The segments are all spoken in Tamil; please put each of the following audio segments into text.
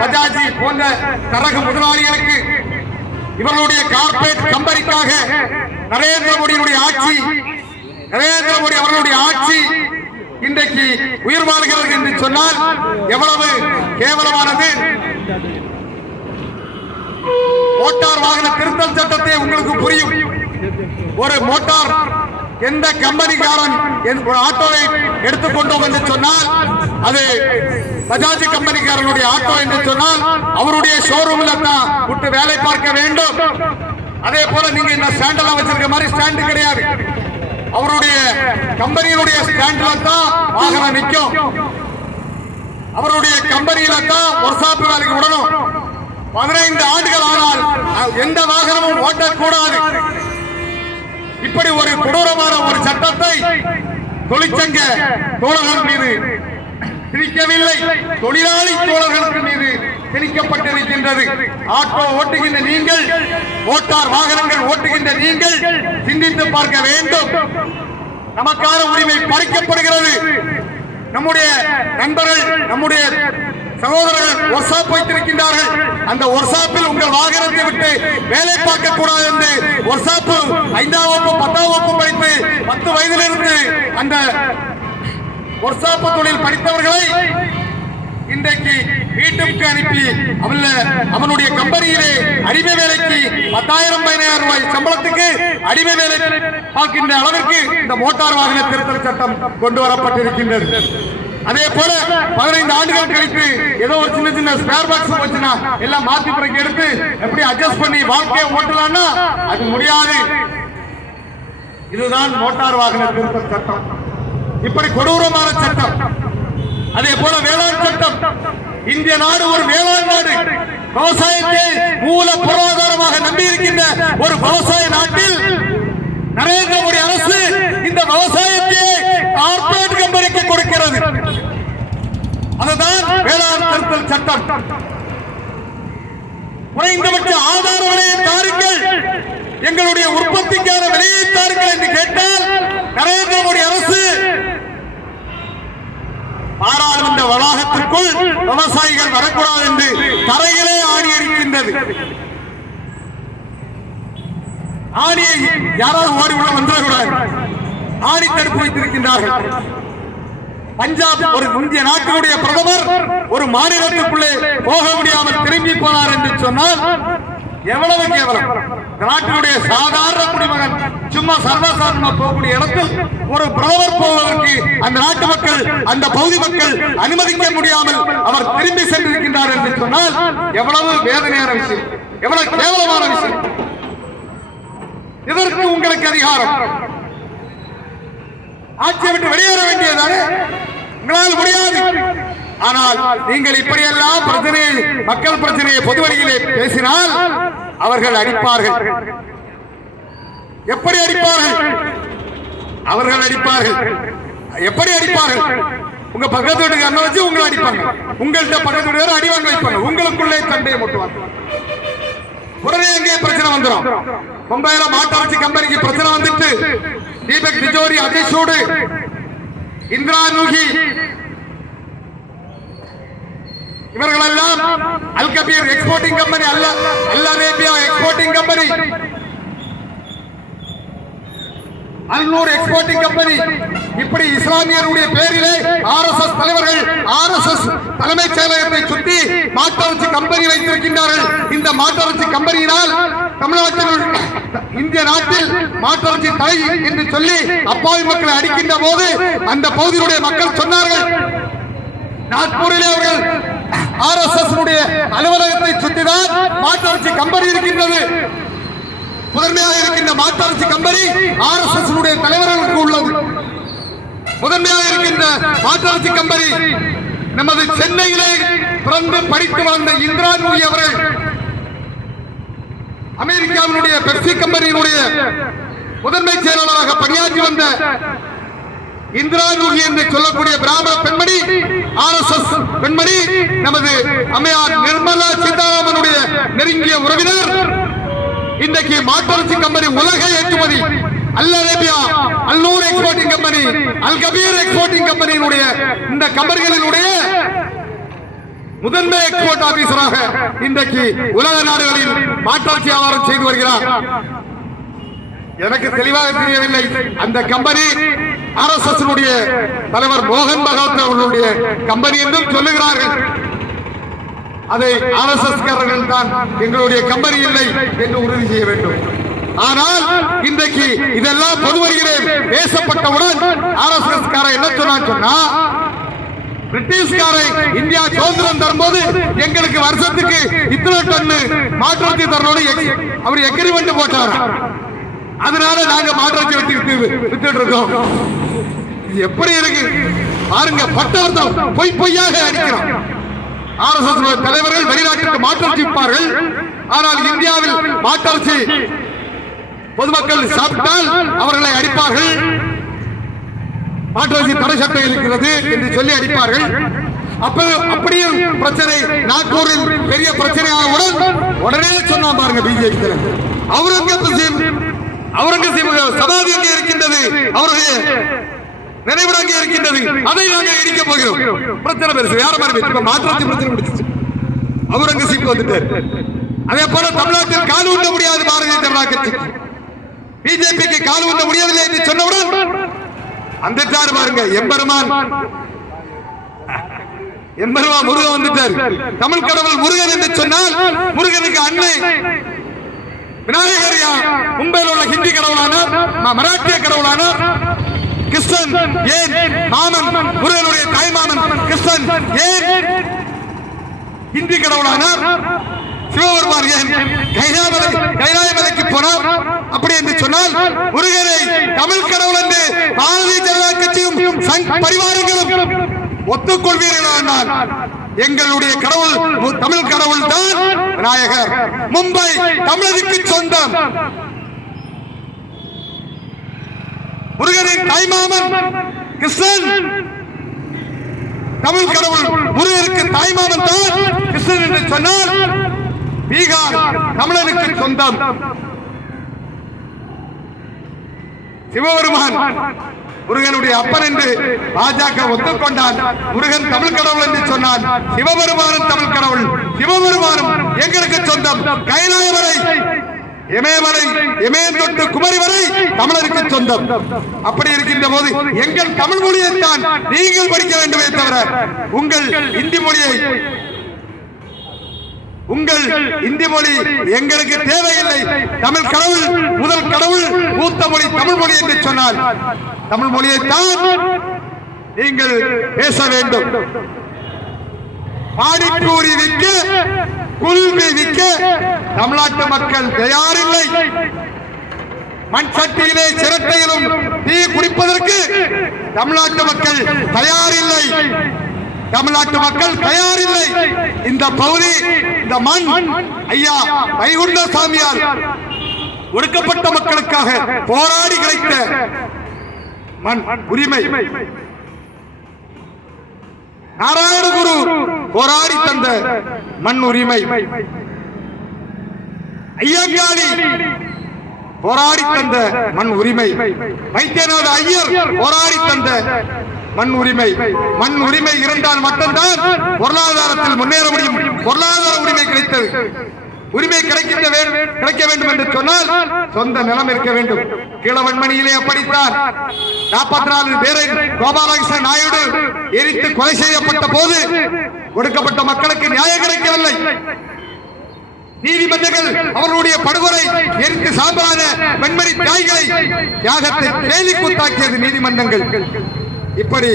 பஜாஜ் போன்ற தரகு முதலாளிகளுக்கு இவர்களுடைய கார்பரேட் கம்பெனிக்காக நரேந்திர மோடியினுடைய அவர்களுடைய ஆட்சி இன்றைக்கு உயிர் வாழ்கிறது என்று சொன்னால் எவ்வளவு கேவலமானது. மோட்டார் வாகன திருத்தல் சட்டத்தை உங்களுக்கு புரியும். ஒரு மோட்டார் எந்த கம்பெனிக்காரன் ஒரு ஆட்டோவை எடுத்துக்கொண்டோம் என்று சொன்னால் அது பஜாஜ் கம்பெனிக்காரனுடைய ஆட்டோ என்று சொன்னால் அவருடைய ஷோரூம்ல தான் விட்டு வேலை பார்க்க வேண்டும். அதே போல நீங்க இந்த ஸ்டாண்ட்ல வச்சிருக்க மாதிரி ஸ்டாண்ட் கிடையாது. அவருடைய கம்பெனியினுடைய ஸ்டாண்ட்ல தான் வாகனம் நிற்கும். அவருடைய கம்பெனியில தான் ஒர்க் ஷாப் வேலைக்கு விடணும். 15 ஆண்டுகள் ஆனால் எந்த வாகனமும் ஓட்டக்கூடாது. இப்படி ஒரு கொடூரமான ஒரு சட்டத்தை தொழிற்சங்க தோழர்கள் மீது திணிக்கவில்லை, தொழிலாளி தோழர்களுக்கு மீது திணிக்கப்பட்டிருக்கின்றது. ஆட்டோ ஓட்டுகின்ற நீங்கள், மோட்டார் வாகனங்கள் ஓட்டுகின்ற நீங்கள் சிந்தித்து பார்க்க வேண்டும். நமக்கான உரிமை பறிக்கப்படுகிறது. நம்முடைய நண்பர்கள், நம்முடைய சகோதரர்கள் ஒர்க் ஷாப் வைத்திருக்கின்றார்கள். அந்த ஒர்க் ஷாப்பில் உங்கள் வாகனத்தை விட்டு வேலை பார்க்க கூடாது என்று ஒர்க் ஷாப் 5ஆம் வகுப்பு 10ஆம் வகுப்பு படித்து 10 வயதிலிருந்து அந்த ஒர்க் ஷாப் தொழில் படித்தவர்களை இன்றைக்கு வீட்டுக்கு அனுப்பி அவனுடைய கம்பெனியிலே அடிமை வேலைக்கு 10,000-15,000 ரூபாய் சம்பளத்துக்கு அடிமை வேலை பார்க்கின்ற அளவிற்கு இந்த மோட்டார் வாகன திருத்தல் சட்டம் கொண்டு வரப்பட்டிருக்கின்றது. அதே போல 15 ஆண்டுகள் கழித்து ஏதோ ஒரு சின்ன ஸ்பேர் பாக்ஸ் போச்சுன்னா எல்லாம் மாத்தி பிறகு எடுத்து எப்படி அட்ஜஸ்ட் பண்ணி வாழ்க்கையை ஓட்டலாம்னா அது முடியாது. இதுதான் மோட்டார் வாகன திருத்தல் சட்டம். இப்படி கொடூரமான சட்டம். அதே போல வேளாண் சட்டம். இந்திய நாடு ஒரு வேளாண் நாடு. விவசாயத்தை மூல பொருளாதாரமாக நம்பி இருக்கின்ற ஒரு விவசாய நாட்டில் நரேந்திர மோடி அரசு இந்த விவசாயத்தை கார்பரேட் கம்பெனிக்கு கொடுக்கிறது. அதுதான் வேளாண் திருத்தல் சட்டம். குறைந்தபட்ச ஆதார விலையை தாருங்கள், எங்களுடைய உற்பத்திக்கான விலையை தாருங்கள் என்று கேட்டால் நரேந்திர மோடி அரசு பாராளுமன்ற வளாகத்திற்குள் விவசாயிகள் வரக்கூடாது என்று தரையிலே ஆணி இருக்கின்றது. ஆணியை யாராவது ஓடி உள்ள வந்துடக்கூடாது. ஆணி தடுப்பு வைத்திருக்கின்றார்கள். பஞ்சாப் ஒரு இந்திய நாட்டினுடைய பிரதமர் ஒரு மாநிலத்துக்குள்ளே போக முடியாமல் திரும்பி போனார் என்று சொன்னால் எவ்வளவு கேவலம். நாட்டினுடைய சாதாரண குடிமகன் சும்மா சர்வசாதாரண போகக்கூடிய இடத்தில் ஒரு பிரதமர் போவதற்கு அந்த நாட்டு மக்கள், அந்த பகுதி மக்கள் அனுமதிக்க முடியாமல் அவர் திரும்பி சென்றிருக்கின்றார் என்று சொன்னால் எவ்வளவு வேதனையான விஷயம், எவ்வளவு கேவலமான விஷயம். இதற்கு உங்களுக்கு அதிகாரம். ஆட்சியை விட்டு வெளியேற வேண்டியதானே, உங்களால் முடியாது. ஆனால் நீங்கள் இப்படியெல்லாம் பிரச்சனையை, மக்கள் பிரச்சனையை பொது வழியிலே பேசினால் அவர்கள் அடிப்பார்கள். எப்படி அடிப்பார்கள்? அவர்கள் அடிப்பார்கள். எப்படி அடிப்பார்கள்? உங்க பக்கத்து வீட்டுக்கு அண்ணன் வச்சு உங்களை அடிப்பாங்க. உங்கள்கிட்ட பக்கத்து வீட்டு அடி வாங்க வைப்பாங்க. உங்களுக்குள்ளே சண்டையை மூட்டுவாங்க. உடனே எங்கே பிரச்சனை வந்துடும். மும்பையில மாட்டாட்சி கம்பெனிக்கு பிரச்சனை வந்துட்டு தீபக் திஜோரி, அஜய் சூடு, இந்திரா நூகி இவர்கள் எல்லாம் Al Kabeer exporting company, Al Arabia exporting company, Alnoor exporting company, இப்படி இஸ்லாமியருடைய பேரிலே RSS தலைவர்கள் RSS தலைமைச் செயலகத்தை சுற்றி மாட்டரசு கம்பெனி வைத்திருக்கின்றார்கள். இந்த மாட்டரசு கம்பெனியினால் தமிழ்நாட்டில், இந்திய நாட்டில் மாட்டரசு தடை என்று சொல்லி அப்பாவி மக்களை அடிக்கின்ற போது அந்த பகுதியினுடைய மக்கள் சொன்னார்கள், நாக்பூரிலே அவர்கள் RSS அலுவலகத்தை சுற்றிதான் மாட்டரசு கம்பெனி இருக்கின்றது. முதன்மையாக இருக்கின்ற மாட்டரசு கம்பெனி RSS தலைவர்களுக்கு உள்ளது. முதன்மையாக இருக்கின்ற மாட்டரசு கம்பெனி நமது சென்னையிலே பிறந்து படித்து வந்த இந்திரா நூகி அவர்கள் அமெரிக்காவினுடைய பெப்சி கம்பெனியினுடைய முதன்மை செயலாளராக பணியாற்றி வந்த இந்திரா நூகி என்று சொல்லக்கூடிய பிராமண பெண்மணி, RSS பெண்மணி, நமது அம்மையார் நிர்மலா சீதாராமனுடைய நெருங்கிய உறவினர். இன்றைக்கு மாட்டரசு கம்பெனி உலக ஏற்றுமதி, Al Arabia, Alnoor exporting company, Al Kabeer exporting கம்பெனியினுடைய இந்த கம்பெனிகளினுடைய முதன்மை எக்ஸ்போர்ட் ஆபீசராக இன்றைக்கு உலக நாடுகளில் மாற்றாட்சி வியாபாரம் செய்து வருகிறார். எனக்கு தெளிவாக தெரியவில்லை, அந்த கம்பெனி RSS தலைவர் மோகன் பகவத் அவர்களுடைய கம்பெனி என்றும் சொல்லுகிறார்கள். அதை RSS காரர்கள் தான் எங்களுடைய கம்பெனி இல்லை என்று உறுதி செய்ய வேண்டும். ஆனால் இன்றைக்கு இதெல்லாம் பொதுவெளியிலே பேசப்பட்டவுடன் RSS காரர் என்ன சொன்னா, பிரிட்டிஷ்காரை இந்தியா சுதந்திரம் தரும்போது எங்களுக்கு வருஷத்துக்கு இத்தனை டன் மாற்றாட்சி தரணும் அவர் எக்ரிமெண்ட் போட்டார். அதனால நாங்க மாற்றாட்சி வித்துட்டு இருக்கோம். எப்படி இருக்கு பாருங்க, பட்டவர்த்தம் பொய்யாக அடிக்கிறோம். RSS தலைவர்கள் வெளிநாட்டுக்கு மாற்றாட்சி விற்பார்கள். ஆனால் இந்தியாவில் மாற்றாட்சி பொதுமக்கள் சாப்பிட்டால் அவர்களை அடிப்பார்கள். மாற்றாட்சி தடை சட்டம் இருக்கிறது என்று சொல்லி அடிப்பார்கள். அப்படியும் பிரச்சனை நாக்பூரில் பெரிய பிரச்சனையானவுடன் உடனே சொன்னா பாருங்க பிஜேபி அவுரங்கசீப் சமாதி அங்கே இருக்கின்றது, அவருடைய நினைவிடம் அங்கே இருக்கின்றது, அதை நாங்கள் இடிக்க போகிறோம். பிரச்சனை பெருசு யார மாதிரி மாற்றாட்சி பிரச்சனை முடிச்சு அவுரங்கசீப் வந்துட்டார். அதே போல தமிழ்நாட்டில் கால் ஊட்ட முடியாது பாரதிய ஜனதா கட்சி, பிஜேபிக்கு கால் ஊட்ட முடியவில்லை என்று சொன்னவுடன் வந்துட்டார் பாருங்க. எம்பெருமான் முருகன் வந்துட்டார். தமிழ் கடவுள் முருகன் என்று சொன்னால் முருகனுக்கு அன்னை விநாயகர் மும்பையில் உள்ள ஹிந்தி கடவுளானார், மராட்டிய கடவுளானார். கிருஷ்ணன் ஏன் மாமன், முருகனுடைய தாய்மாமன் கிருஷ்ணன் ஏன் ஹிந்தி கடவுளானார்? சிவபெருமான் ஏன் கைலாயமலைக்கு போனார்? அப்படி என்று சொன்னால் முருகனை தமிழ் கடவுள் என்று பாரதிய ஜனதா கட்சியும் பரிவாரங்களும் ஒத்துக்கொள்வீர்கள். எங்களுடைய கடவுள் தமிழ் கடவுள் தான் விநாயகர். மும்பை தமிழருக்கு சொந்தம். முருகனின் தாய்மாமன் கிருஷ்ணன் தமிழ் கடவுள். முருகனுக்கு தாய்மாமன் தான் கிருஷ்ணன் என்று சொன்னால் பீகார் தமிழனுக்கு சொந்தம். சிவபெருமான் முருகனுடைய அப்பன் என்று பாஜக ஒத்துக்கொண்டான். முருகன் தமிழ் கடவுள் என்று சொன்னான். சிவபெருமானும் தமிழ் கடவுள். சிவபெருமானும் எங்களுக்கு சொந்தம். கைலாய வரை இமயமலை, இமயம் தொட்டு குமரி வரை தமிழருக்கு சொந்தம். அப்படி இருக்கின்ற போது எங்கள் தமிழ் மொழியைத்தான் நீங்கள் படிக்க வேண்டுமே தவிர உங்கள் இந்தி மொழி எங்களுக்கு தேவையில்லை. தமிழ் கடவுள் முதல் கடவுள், மூத்த மொழி தமிழ் மொழி என்று சொன்னால் தமிழ் மொழியைத்தான் நீங்கள் பேச வேண்டும். பாடிக்கூறி விற்க, குல்வி விற்க தமிழ்நாட்டு மக்கள் தயாரில்லை. மண் சட்டியிலே சிரட்டையிலும் தீ குடிப்பதற்கு தமிழ்நாட்டு மக்கள் தயாரில்லை. தமிழ்நாட்டு மக்கள் தயாரில்லை. இந்த பகுதி, இந்த மண் ஐயா வைகுண்ட சாமியால் ஒடுக்கப்பட்ட மக்களுக்காக போராடி கிடைத்த மண் உரிமை. நாராயணகுரு போராடி தந்த மண் உரிமை. ஐயங்காளி போராடி தந்த மண் உரிமை. வைத்தியநாத ஐயர் போராடி தந்த மண் உரிமை. மண் உரிமை இருந்தால் மட்டும்தான் பொருளாதாரத்தில் முன்னேற முடியும். பொருளாதார உரிமை கிடைத்தது. உரிமை கிடைக்க வேண்டும் என்று சொன்னால் சொந்த நிலம் இருக்க வேண்டும். கிழவன்மணியிலே அப்படித்தான் 44 பேரை கோபாலகிருஷ்ண நாயுடு எரித்து கொலை செய்யப்பட்ட போது ஒடுக்கப்பட்ட மக்களுக்கு நியாயம் கிடைக்கவில்லை. நீதிமன்றங்கள் அவர்களுடைய படுகொலை எரித்து சாம்பலான பெண்மணி தியாகிகளை தியாகத்தை கேலி கூத்தாக்கியது நீதிமன்றங்கள். இப்படி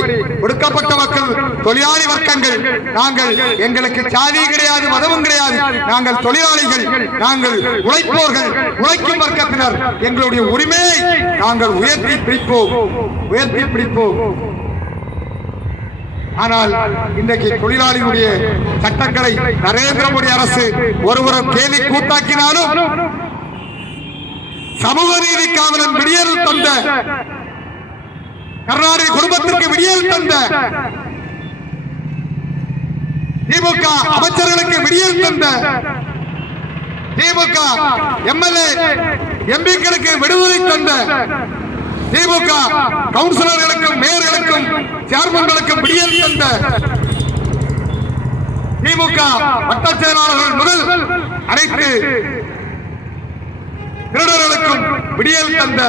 ஒடுக்கப்பட்ட மக்கள், தொழிலாளி வர்க்கங்கள், நாங்கள், எங்களுக்கு சாதி கிடையாது, மதமும் கிடையாது, நாங்கள் தொழிலாளிகள், நாங்கள் உழைப்போர்கள், உழைக்கும் வர்க்கத்தினர். எங்களுடைய உரிமையை நாங்கள் உயர்த்தி பிடிப்போம். ஆனால் இன்றைக்கு தொழிலாளிகளுடைய சட்டங்களை நரேந்திர மோடி அரசு ஒருவரும் கேலி கூத்தாக்கினாலும் சமூக நீதி காவலன் விடியல் தந்த, கருணாநிதி குடும்பத்திற்கு விடியல் தந்த, திமுக அமைச்சர்களுக்கு விடியல் தந்த, திமுக எம்எல்ஏ எம்பிக்களுக்கு விடுதலை தந்த, திமுக கவுன்சிலர்களுக்கும் மேயர்களுக்கும் சேர்மன்களுக்கும் விடியல் தந்த திமுக வட்ட செயலாளர்கள் முதல் அனைத்து திருடர்களுக்கும் விடியல் தந்த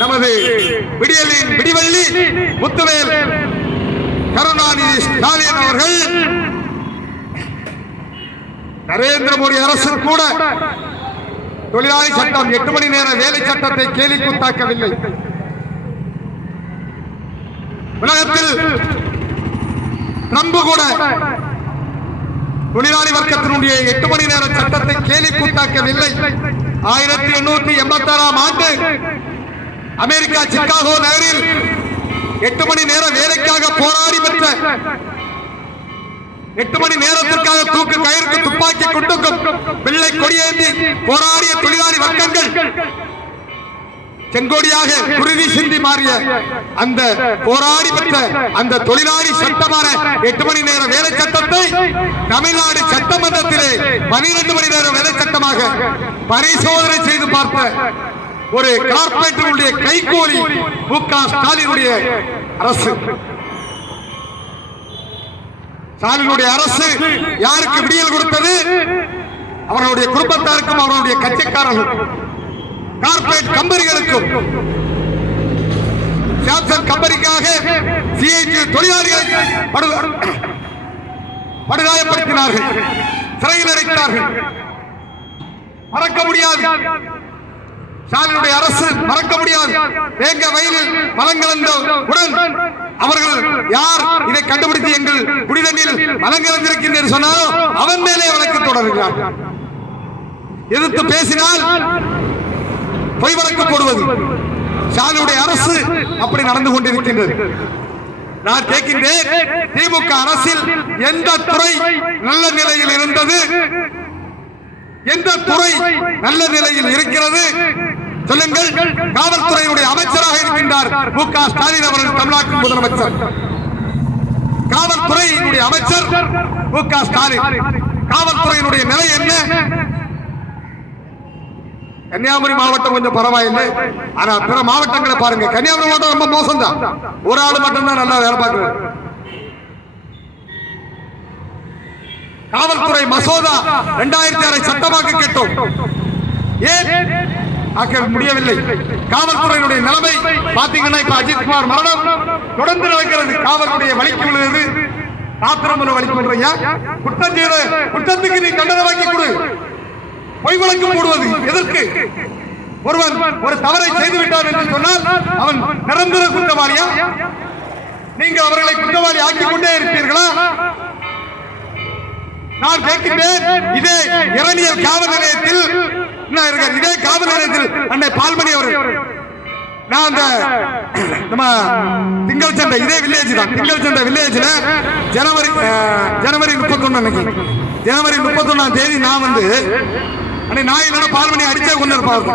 நமது விடியலின் விடிவள்ளி முத்துவேல் கருணாநிதி ஸ்டாலின் அவர்கள் நரேந்திர மோடி அரசு கூட தொழிலாளி சட்டம் 8 மணி நேர வேலை சட்டத்தை கேலி கூத்தாக்கவில்லை. உலகத்தில் ட்ரம்ப் கூட தொழிலாளி வர்க்கத்தினுடைய 8 மணி நேர சட்டத்தை கேலி கூத்தாக்கவில்லை. 1886 ஆண்டு அமெரிக்கா சிகாகோ நகரில் 8 மணி நேர வேலைக்காக போராடி பெற்ற 8 மணி நேரத்திற்காக தூக்கு கயிறுக்கு துப்பாக்கி கொண்டுக்கும் வெள்ளை கொடியேந்தி போராடிய தொழிலாளி வர்க்கங்கள் செங்கோடியாக குருதி சிந்தி மாறிய அந்த போராடி பெற்ற அந்த தொழிலாளி சட்டமான 8 மணி நேர வேலை சட்டத்தை தமிழ்நாடு சட்டமன்றத்திலே 12 மணி நேர வேலை சட்டமாக பரிசோதனை செய்து பார்த்த ஒரு கார்பரேட்டருடைய கைகோலி மு.க. ஸ்டாலினுடைய அரசு. ஸ்டாலினுடைய அரசு யாருக்கு விடியல் கொடுத்தது? அவர்களுடைய குடும்பத்தாருக்கும் அவர்களுடைய கட்சிக்காரர்களுக்கும் கார்பரேட் கம்பெனிகளுக்கும். சாம்சங் கம்பெனிக்காக சிஐடி தொழிலாளிகளை படுகாயப்படுத்தினார்கள், சிறையில் அடைத்தார்கள். மறக்க முடியாது, ஸ்டாலினுடைய அரசு மறக்க முடியாது. தேங்க வயலில் மலங்கலந்த உடன் அவர்கள் யார் இதை கண்டுபிடித்து எங்கள் குடிதண்ணீர் மலங்கலந்திருக்கின்ற சொன்னாலும் அவன் மேலே வழக்கு தொடர்கிறார். எதிர்த்து பேசினால் பொய் வழக்கு போடுவது. ஸ்டாலினுடைய அரசு அப்படி நடந்து கொண்டிருக்கின்றது. நான் கேட்கின்றேன், திமுக அரசில் எந்த துறை நல்ல நிலையில் இருந்தது? எந்த துறை நல்ல நிலையில் இருக்கிறது? சொல்லுங்கள். காவல்துறையினுடைய அமைச்சராக இருக்கின்றார் மு.க. ஸ்டாலின் அவர்கள், தமிழ்நாட்டின் முதலமைச்சர். காவல்துறையினுடைய அமைச்சர் மு.க. ஸ்டாலின். காவல்துறையினுடைய நிலை என்ன? கன்னியாகுமரி மாவட்டம் கொஞ்சம் பரவாயில்லை, ஆனா பிற மாவட்டங்களை பாருங்க. கன்னியாகுமரி மாவட்டம் ரொம்ப மோசம் தான். ஒரு ஆள் மட்டும்தான் நல்லா வேலை பார்க்கிறார். காவல்துறை மசோதா 2006 சட்டமாக்க கேட்டோம், ஏன் ஆக்க முடியவில்லை? காவல்துறையினுடைய நிலைமை பாத்தீங்கன்னா இப்ப அஜித்குமார் மரணம் தொடர்ந்து நடக்கிறது. காவல்துறைய வலிக்கு விழுது, ஆத்திரமுள்ள வலிக்கு விடுறீங்க. குற்றம் செய்த குற்றத்துக்கு நீ தண்டனை வாங்கி கொடு. பொய் வழக்கு போடுவது எதற்கு? ஒருவன் ஒரு தவறை செய்து விட்டான் என்று சொன்னால் அவன் நிரந்தர குற்றவாளியா? நீங்க அவர்களை குற்றவாளி ஆக்கிக் கொண்டே இருப்பீர்களா? நான் கேட்கின்றேன், இதே இரணியல் காவல் நிலையத்தில் இதே காவல் நிலையத்தில் அன்னை பால்மணி அவர்கள், நான் அந்த நம்ம திங்கள் சந்தை இதே வில்லேஜ் தான், திங்கள் சந்தை வில்லேஜ்ல ஜனவரி 31 அன்னைக்கு ஜனவரி 31ஆம் தேதி நான் வந்து நான் இல்லைன்னா பால்மணி அடிச்சே கொண்டு இருப்பாங்க.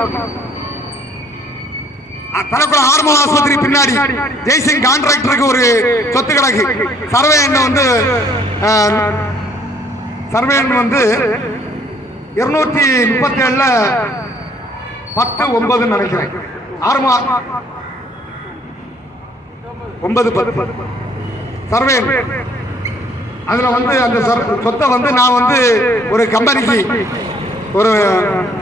தனக்குள்ள ஆர்மோ ஆஸ்பத்திரி பின்னாடி ஜெய்சிங் கான்ட்ராக்டருக்கு ஒரு சொத்து கிடக்கு. சர்வே எண்ண வந்து 237ல 10-9 நினைக்கிறேன். 9-10 சர்வே. அதுல வந்து அந்த சொத்தை வந்து நான் வந்து ஒரு கம்பெனிக்கு ஒரு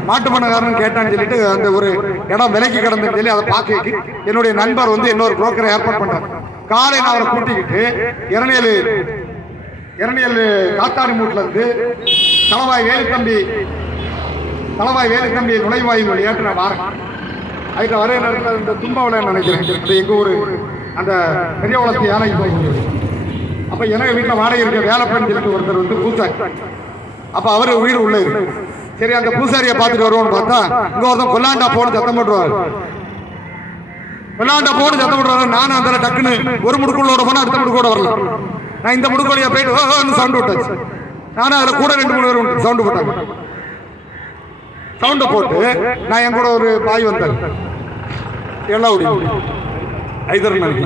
மாட்டு பண்ணக்காரன் கேட்டான்னு சொல்லிட்டு அந்த ஒரு இடம் விலைக்கு கிடந்துன்னு சொல்லி அதை பார்க்க என்னுடைய நண்பர் வந்து இன்னொரு புரோக்கரை ஏற்பாடு பண்றார். காலை நான் அவரை கூட்டிக்கிட்டு இரணியல் காத்தாடி மூட்டில இருந்து தளவாய் வேலுத்தம்பி நுழைவாயில் வழியாட்டு நான் வரேன். அதுக்கு வரைய நேரத்தில் இந்த தும்பாவளை நினைக்கிறேன், அது எங்க ஊரு அந்த பெரிய வளர்ச்சி யானைக்கு போய். அப்ப எனக்கு வீட்டில் வாடகை இருக்க வேலைப்பேன்னு சொல்லிட்டு ஒருத்தர் வந்து பூசாரி. அப்ப அவரு உயிர் உள்ள இருக்கு. சரி, அந்த பூசாரியை பார்த்துட்டு வருவோம்னு பார்த்தா இங்க ஒருத்தன் கொல்லாண்டா போன்னு சத்தம் போட்டுருவாரு. நானும் அந்த டக்குன்னு ஒரு முடுக்குள்ளோட போனா அடுத்த முடுக்கோட வரலாம். நான் இந்த முடுக்கோழியா போயிட்டு சவுண்ட் விட்டாச்சு. நானும் அதுல கூட 2-3 பேர் சவுண்ட் போட்டாங்க. சவுண்ட போட்டு நான் என் கூட ஒரு பாய் வந்தார், எல்லாவுடி ஐதர் நாளைக்கு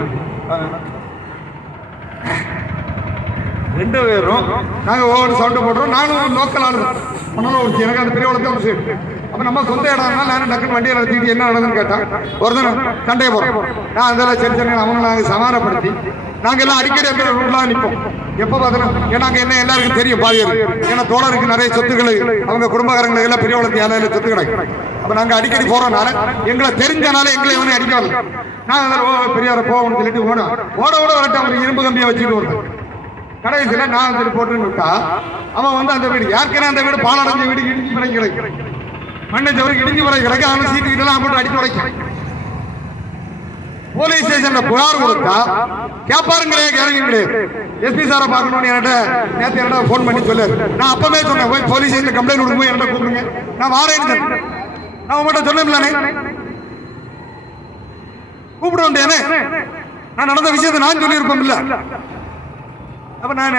2 பேரும் நாங்க ஒவ்வொரு சவுண்ட் போடுறோம். நானும் லோக்கல் ஆளு பண்ணணும். எனக்கு அந்த பெரிய உலகத்தை அப்ப நம்ம சொந்த இடம்னா நானும் டக்குன்னு வண்டியை நடத்திட்டு என்ன நடக்குதுன்னு கேட்டான். ஒருத்தன் சண்டையை போறோம். நான் அதெல்லாம் சரி அவனை நாங்கள் சமாதானப்படுத்தி நாங்கள் எல்லாம் அடிக்கடி அந்த ரூட்லாம் நிற்போம். எப்ப பார்த்தாலும் ஏன்னா என்ன எல்லாருக்கும் தெரியும் பாதியார், ஏன்னா தோழருக்கு நிறைய சொத்துக்களை அவங்க குடும்பக்காரங்களை எல்லாம் பெரிய வளர்த்தி சொத்து கிடைக்கும். அப்ப நாங்க அடிக்கடி போறோம்னால எங்களை தெரிஞ்சனால எங்களை எவனையும் அடிக்க வரல. நான் பெரியார போகணும்னு சொல்லிட்டு ஓட வரட்டும், அவர் இரும்பு கம்பியை வச்சுட்டு வருவேன். கடைசியில நான் சொல்லி போட்டுன்னு விட்டா அவன் அந்த வீடு ஏற்கனவே அந்த வீடு பாலடைஞ்ச வீடு இடிஞ்சு பிறகு கிடைக்கும், மண்ணச்சவருக்கு இடிஞ்சு பிறகு கிடைக்கும். அவன் சீட்டு வீட்டெல்லாம் போட்டு அடிச்சு உடைக்கும். போலீஸ் ஸ்டேஷன்ல புகார் கொடுத்தா கேப்பாருங்களே கேளுங்களே எஸ்பி சாரை பார்க்கணும்னு நேற்று போன் பண்ணி சொல்லாரு. நான் அப்பவே சொன்னேன், போய் போலீஸ் ஸ்டேஷன்ல கம்ப்ளைண்ட் கொடுக்கும்போது என்ன கூப்பிடுங்க, நான் வாரேன்னு நான் உங்கள்கிட்ட சொன்னேன். கூப்பிட வந்தேனே, நான் நடந்த விஷயத்தை நான் சொல்லியிருப்போம் இல்ல. அப்ப நான்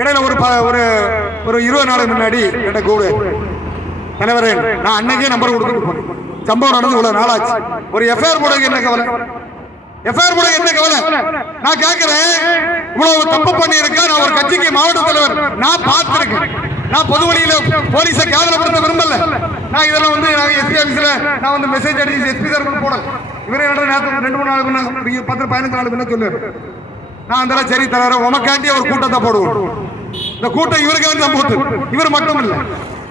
இடையில ஒரு 20 நாளுக்கு முன்னாடி என்ன கூப்பிடு தலைவரே, நான் அன்னைக்கே நம்பர் கொடுத்துட்டு போனேன். சம்பவம் நடந்து இவ்வளவு நாளாச்சு, ஒரு எஃப்ஐஆர் போட என்ன கவலை? எஃப்ஐஆர் போட என்ன கவலை? நான் கேட்கிறேன், இவ்வளவு தப்பு பண்ணி இருக்கேன். நான் ஒரு கட்சிக்கு மாவட்ட தலைவர், நான் பார்த்திருக்கேன். நான் பொது வழியில போலீஸை கேவலப்படுத்த விரும்பல. நான் இதெல்லாம் எஸ்பி ஆபீஸ்ல நான் மெசேஜ் அடிச்சு எஸ்பி சார் போட இவரே நேரத்து 2-3 நாள் 10-15 நாள் முன்ன சொல்லுவாரு. நான் அந்த சரி தர உமக்காண்டி ஒரு கூட்டத்தை போடுவோம். இந்த கூட்டம் இவருக்காண்டி தான் போட்டு, இவர் மட்டும் இல்ல.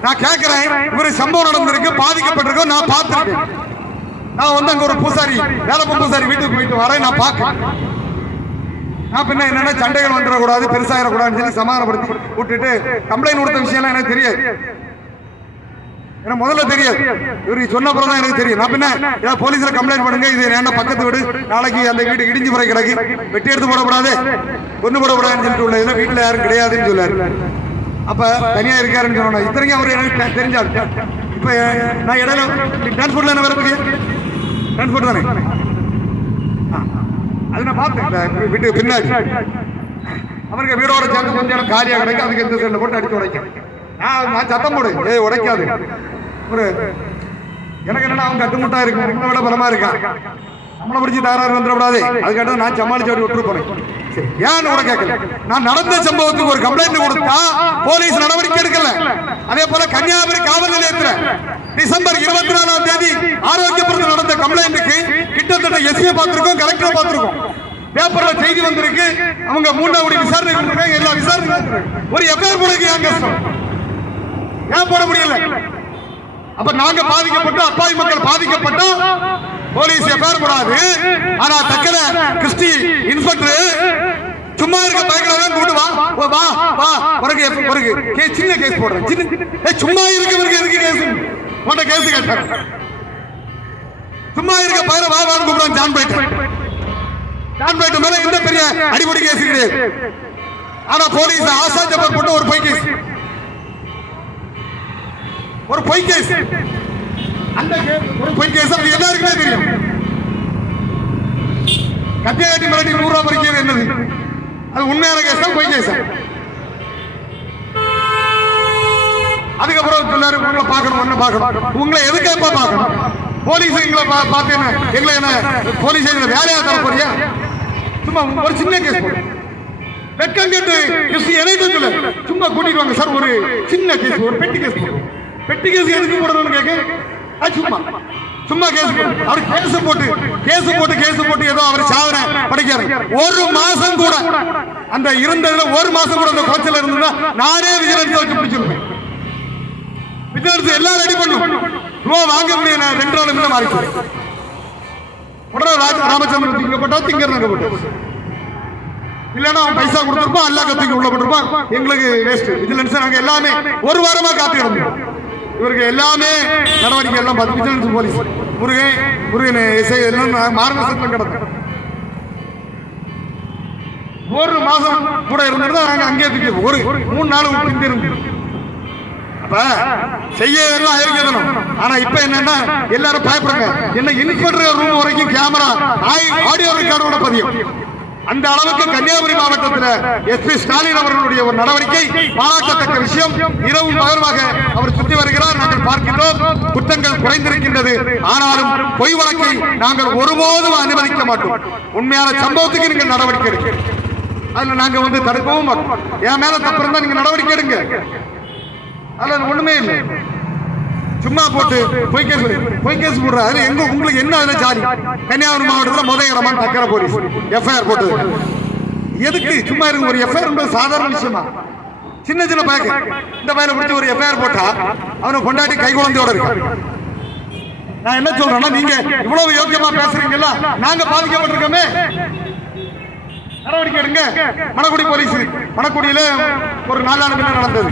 நான் கேட்கிறேன், இவரு சம்பவம் நடந்திருக்கு, பாதிக்கப்பட்டிருக்கோம், நான் பார்த்திருக்கேன். நான் அங்க ஒரு பூசாரி வேலைப்ப பூசாரி வீட்டுக்கு போயிட்டு வரேன், நான் பார்க்கிறேன். நான் பின்ன என்னன்னா சண்டைகள் வந்துடக்கூடாது, பெருசாயிடக்கூடாதுன்னு சொல்லி சமாதானப்படுத்தி விட்டுட்டு கம்ப்ளைண்ட் கொடுத்த விஷயம்லாம் எனக்கு தெரியாது. எனக்கு முதல்ல தெரியாது, இவருக்கு சொன்ன அப்புறம் தான் எனக்கு தெரியும். நான் பின்ன ஏதாவது போலீஸ்ல கம்ப்ளைண்ட் பண்ணுங்க, இது என்ன பக்கத்து வீடு, நாளைக்கு அந்த வீடு இடிஞ்சு பிறகு கிடக்கு, வெட்டி எடுத்து போடக்கூடாது, ஒண்ணு போடக்கூடாதுன்னு சொல்லிட்டு உள்ள வீட்டுல யாரும் கிடையாதுன்னு சொல்லாரு. அப்ப தனியா இருக்காருன்னு சொன்னா இத்தனைக்கும் அவர் எனக்கு தெரிஞ்சாரு. இப்ப நான் இடையில டிரான்ஸ்போர்ட்ல என்ன வரப்போ டிரான்ஸ்போர்ட் தானே, அது நான் பார்த்தேன் வீட்டுக்கு பின்னாடி அவருக்கு வீடோட சேர்ந்து கொஞ்சம் இடம் காலியா கிடைக்கும், அதுக்கு எந்த சைடில் போட்டு அடிச்சு உடைக்கும். நான் சத்தம் போடு, உடைக்காது. ஒரு எனக்கு என்னன்னா அவங்க கட்டுமுட்டா இருக்கு, உங்களை விட பலமா இருக்கான், நம்மளை பிடிச்சி தகராறு வந்துடக்கூடாது, அதுக்காக நான் சமாளிச்சு அப்படி விட்டு போனேன். ஏன்னு கூட கேட்கல. நான் நடந்த சம்பவத்துக்கு ஒரு கம்ப்ளைண்ட் கொடுத்தா போலீஸ் நடவடிக்கை எடுக்கல. அதே போல கன்னியாகுமரி காவல் நிலையத்தில் டிசம்பர் 24ஆம் தேதி ஆரோக்கியபுரத்தில் நடந்த கம்ப்ளைண்ட்டுக்கு கிட்டத்தட்ட எஸ்பியை பார்த்திருக்கோம், கலெக்டரை பார்த்திருக்கோம், பேப்பர்ல செய்தி வந்திருக்கு. அவங்க 3வது விசாரணை கொடுத்துருக்காங்க, எல்லா விசாரணை ஒரு எஃப்ஐஆர் போடுறதுக்கு ஏன் கஷ்டம், ஏன் போட முடியல? அப்ப நாங்க பாதிக்கப்பட்டோம், அப்பாவி மக்கள் பாதிக்கப்பட்டோம், போலீஸ் எஃப்ஐஆர் போடாது. ஆனா தக்கல கிறிஸ்டி இன்ஸ்பெக்டர் சும்மா இருக்க பயங்கரதான் கூட்டு வா ஒரு சின்ன கேஸ் போடுறேன், சும்மா இருக்கவருக்கு எதுக்கு கேஸ் போட்ட கேஸ் கேட்டார். சும்மா இருக்க பயிர வான்னு கூப்பிடுறான். ஜான் பேட் மேல எந்த பெரிய அடிப்படை கேஸ் கிடையாது. ஆனா போலீஸ் ஆசா ஜபர் போட்டு ஒரு பொய் கேஸ், அந்த பொய் கேஸ் அது எல்லாருக்குமே தெரியும். கத்தியாட்டி மிரட்டி 100 ரூபாய் பறிக்கிறது என்னது, அது உண்மையான கேஸ் தான், பொய் கேஸ். அதுக்கப்புறம் சொன்னாரு, உங்களை பார்க்கணும், ஒண்ணு பார்க்கணும். உங்களை எதுக்கு பார்க்கணும்? போலீஸ் எங்களை பார்த்தேன்னு எங்களை என்ன போலீஸ் வேலையா தர போறியா? சும்மா ஒரு சின்ன கேஸ் வெக்கம் கேட்டு சும்மா கூட்டிட்டு வாங்க சார், ஒரு சின்ன கேஸ், ஒரு பெட்டி கேஸ். பெட்டி கேஸ் எதுக்கு போடணும்னு கேட்க சும்மா கேஸ் அவர் கேஸ் போட்டு ஏதோ அவர் சாதனை படைக்காரு. ஒரு மாசம் கூட அந்த இருந்ததுல ஒரு மாசம் கூட அந்த கோச்சல இருந்ததுன்னா நானே விஜிலன்ஸ் வச்சு பிடிச்சிருப்பேன். விஜிலன்ஸ் எல்லாம் ரெடி பண்ணும், ரூபா வாங்க முடியும். 2 நாள் முன்ன மாறி உடனே ராமச்சந்திரன் திங்க போட்டா திங்கர் நாங்க போட்டோம். இல்லைன்னா அவன் பைசா கொடுத்துருப்பான், எல்லா கத்திக்கு உள்ள போட்டிருப்பான், எங்களுக்கு வேஸ்ட். விஜிலன்ஸ் நாங்க எல்லாமே ஒரு வாரமா காத்து கிடந்தோம். இவருக்கு எல்லாமே நடவடிக்கை எல்லாம் பார்த்து விஜிலன்ஸ் போலீஸ் முருகன் எஸ்ஐ எல்லாம் மார்கசத்தில் கிடக்கும். ஒரு மாசம் கூட இருந்திருந்தா நாங்க அங்கே ஒரு 3 நாள் இங்க இருந்து அப்ப செய்ய எல்லாம் இருக்கணும். ஆனா இப்ப என்னன்னா எல்லாரும் பயப்படுறாங்க. என்ன இன்ஸ்பெக்டர் ரூம் வரைக்கும் கேமரா ஆடியோ ரெக்கார்டோட பதியும். அந்த அளவுக்கு கன்னியாகுமரி மாவட்டத்தில் எஸ்பி ஸ்டாலின் அவர்களுடைய ஒரு நடவடிக்கை பாராட்டத்தக்க விஷயம். இரவும் பகலுமாக அவர் சுற்றி வருகிறார், நாங்கள் பார்க்கின்றோம். குற்றங்கள் குறைந்திருக்கின்றது, ஆனாலும் பொய் வழக்கை நாங்கள் ஒருபோதும் அனுமதிக்க மாட்டோம். உண்மையான சம்பவத்துக்கு நீங்கள் நடவடிக்கை எடுங்க, அதுல நாங்க தடுக்கவும் மாட்டோம். என் மேல தப்பு இருந்தா நீங்க நடவடிக்கை எடுங்க, அதுல ஒண்ணுமே இல்லை. சும்மா போட்டு பொய் கேஸ் போடுற அது எங்க உங்களுக்கு என்ன அதுல ஜாதி? கன்னியாகுமரி மாவட்டத்தில் முதல் இடமா தக்கரை போலீஸ் எஃப்ஐஆர் போட்டது. எதுக்கு சும்மா இருக்கு? ஒரு எஃப்ஐஆர் என்பது சாதாரண விஷயமா? சின்ன சின்ன பையன் இந்த பையனை பிடிச்சி ஒரு எஃப்ஐஆர் போட்டா அவனை கொண்டாடி கை குழந்தையோட இருக்கு. நான் என்ன சொல்றேன்னா, நீங்க இவ்வளவு யோக்கியமா பேசுறீங்கல்ல, நாங்க பாதிக்கப்பட்டிருக்கோமே, நடவடிக்கை எடுங்க. மணக்குடி போலீஸ், மணக்குடியில ஒரு 4 நாள் நடந்தது.